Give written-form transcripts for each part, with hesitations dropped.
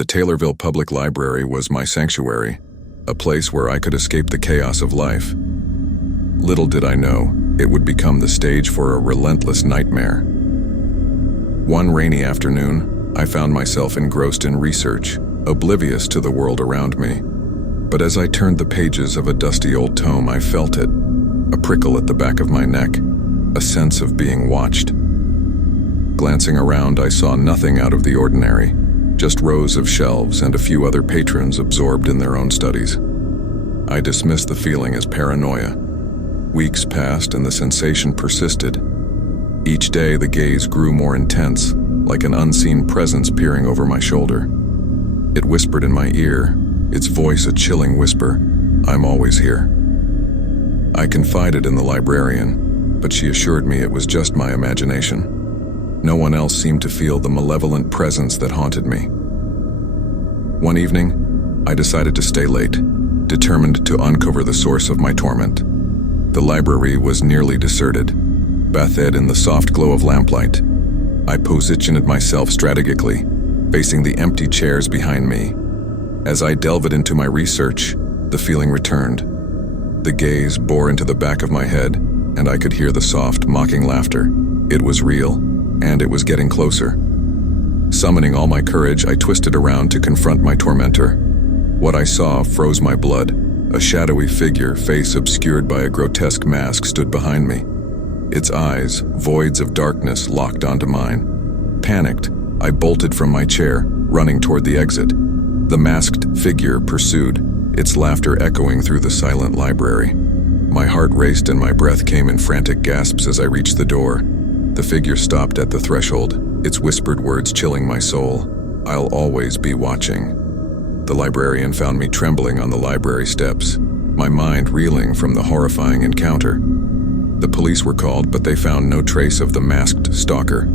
The Taylorville Public Library was my sanctuary, a place where I could escape the chaos of life. Little did I know, it would become the stage for a relentless nightmare. One rainy afternoon, I found myself engrossed in research, oblivious to the world around me. But as I turned the pages of a dusty old tome, I felt it, a prickle at the back of my neck, a sense of being watched. Glancing around, I saw nothing out of the ordinary, just rows of shelves and a few other patrons absorbed in their own studies. I dismissed the feeling as paranoia. Weeks passed and the sensation persisted. Each day the gaze grew more intense, like an unseen presence peering over my shoulder. It whispered in my ear, its voice a chilling whisper, "I'm always here." I confided in the librarian, but she assured me it was just my imagination. No one else seemed to feel the malevolent presence that haunted me. One evening, I decided to stay late, determined to uncover the source of my torment. The library was nearly deserted, bathed in the soft glow of lamplight. I positioned myself strategically, facing the empty chairs behind me. As I delved into my research, the feeling returned. The gaze bore into the back of my head, and I could hear the soft, mocking laughter. It was real, and it was getting closer. Summoning all my courage, I twisted around to confront my tormentor. What I saw froze my blood. A shadowy figure, face obscured by a grotesque mask, stood behind me. Its eyes, voids of darkness, locked onto mine. Panicked, I bolted from my chair, running toward the exit. The masked figure pursued, its laughter echoing through the silent library. My heart raced and my breath came in frantic gasps as I reached the door. The figure stopped at the threshold, its whispered words chilling my soul. "I'll always be watching." The librarian found me trembling on the library steps, my mind reeling from the horrifying encounter. The police were called, but they found no trace of the masked stalker.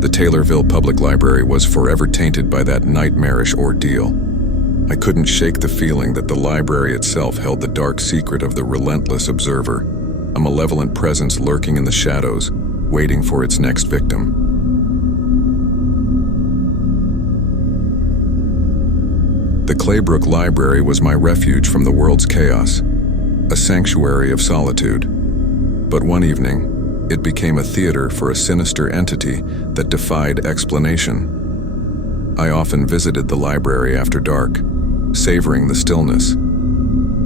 The Taylorville Public Library was forever tainted by that nightmarish ordeal. I couldn't shake the feeling that the library itself held the dark secret of the relentless observer, a malevolent presence lurking in the shadows, waiting for its next victim. The Claybrook Library was my refuge from the world's chaos, a sanctuary of solitude. But one evening, it became a theater for a sinister entity that defied explanation. I often visited the library after dark, savoring the stillness.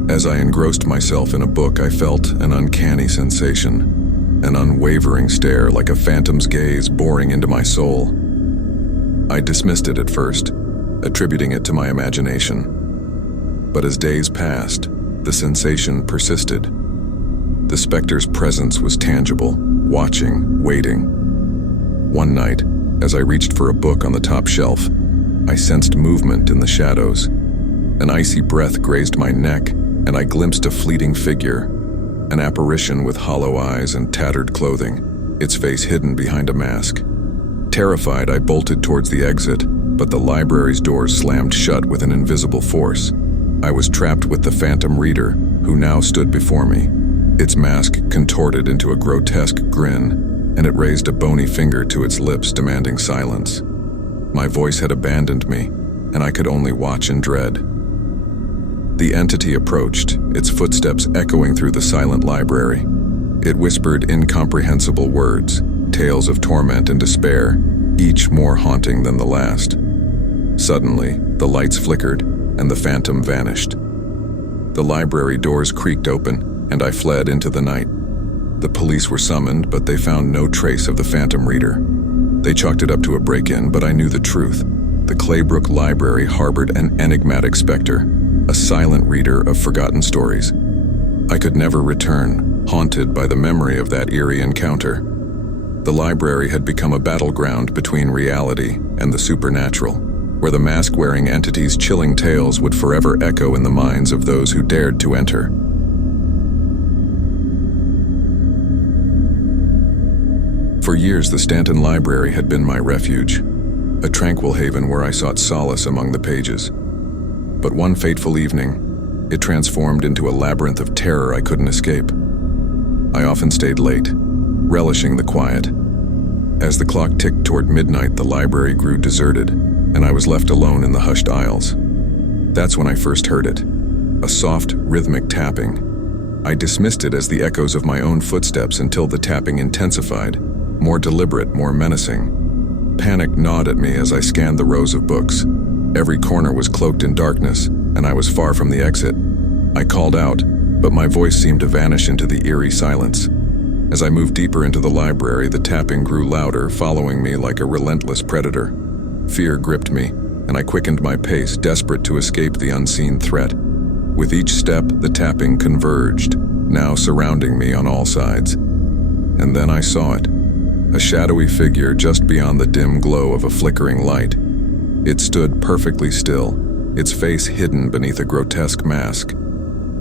As I engrossed myself in a book, I felt an uncanny sensation, an unwavering stare like a phantom's gaze boring into my soul. I dismissed it at first, attributing it to my imagination. But as days passed, the sensation persisted. The specter's presence was tangible, watching, waiting. One night, as I reached for a book on the top shelf, I sensed movement in the shadows. An icy breath grazed my neck, and I glimpsed a fleeting figure, an apparition with hollow eyes and tattered clothing, its face hidden behind a mask. Terrified, I bolted towards the exit, but the library's doors slammed shut with an invisible force. I was trapped with the phantom reader, who now stood before me. Its mask contorted into a grotesque grin, and it raised a bony finger to its lips, demanding silence. My voice had abandoned me, and I could only watch in dread. The entity approached, its footsteps echoing through the silent library. It whispered incomprehensible words, tales of torment and despair, each more haunting than the last. Suddenly, the lights flickered, and the phantom vanished. The library doors creaked open, and I fled into the night. The police were summoned, but they found no trace of the phantom reader. They chalked it up to a break-in, but I knew the truth. The Claybrook Library harbored an enigmatic specter, a silent reader of forgotten stories. I could never return, haunted by the memory of that eerie encounter. The library had become a battleground between reality and the supernatural, where the mask-wearing entity's chilling tales would forever echo in the minds of those who dared to enter. For years, the Stanton Library had been my refuge, a tranquil haven where I sought solace among the pages. But one fateful evening, it transformed into a labyrinth of terror I couldn't escape. I often stayed late, relishing the quiet. As the clock ticked toward midnight, the library grew deserted, and I was left alone in the hushed aisles. That's when I first heard it, a soft, rhythmic tapping. I dismissed it as the echoes of my own footsteps until the tapping intensified, more deliberate, more menacing. Panic gnawed at me as I scanned the rows of books. Every corner was cloaked in darkness, and I was far from the exit. I called out, but my voice seemed to vanish into the eerie silence. As I moved deeper into the library, the tapping grew louder, following me like a relentless predator. Fear gripped me, and I quickened my pace, desperate to escape the unseen threat. With each step, the tapping converged, now surrounding me on all sides. And then I saw it, a shadowy figure just beyond the dim glow of a flickering light. It stood perfectly still, its face hidden beneath a grotesque mask.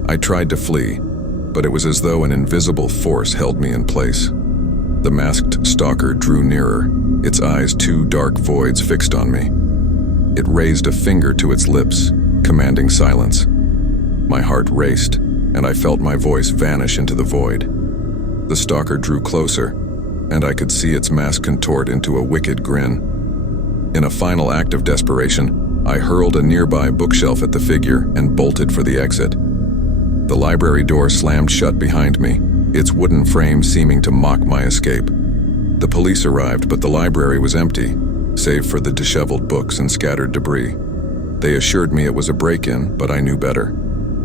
I tried to flee, but it was as though an invisible force held me in place. The masked stalker drew nearer, its eyes two dark voids fixed on me. It raised a finger to its lips, commanding silence. My heart raced, and I felt my voice vanish into the void. The stalker drew closer, and I could see its mask contort into a wicked grin. In a final act of desperation, I hurled a nearby bookshelf at the figure and bolted for the exit. The library door slammed shut behind me, its wooden frame seeming to mock my escape. The police arrived, but the library was empty, save for the disheveled books and scattered debris. They assured me it was a break-in, but I knew better.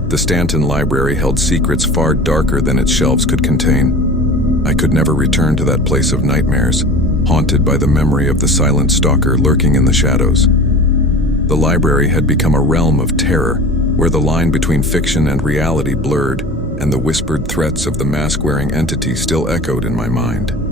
The Stanton Library held secrets far darker than its shelves could contain. I could never return to that place of nightmares, haunted by the memory of the silent stalker lurking in the shadows. The library had become a realm of terror, where the line between fiction and reality blurred, and the whispered threats of the mask-wearing entity still echoed in my mind.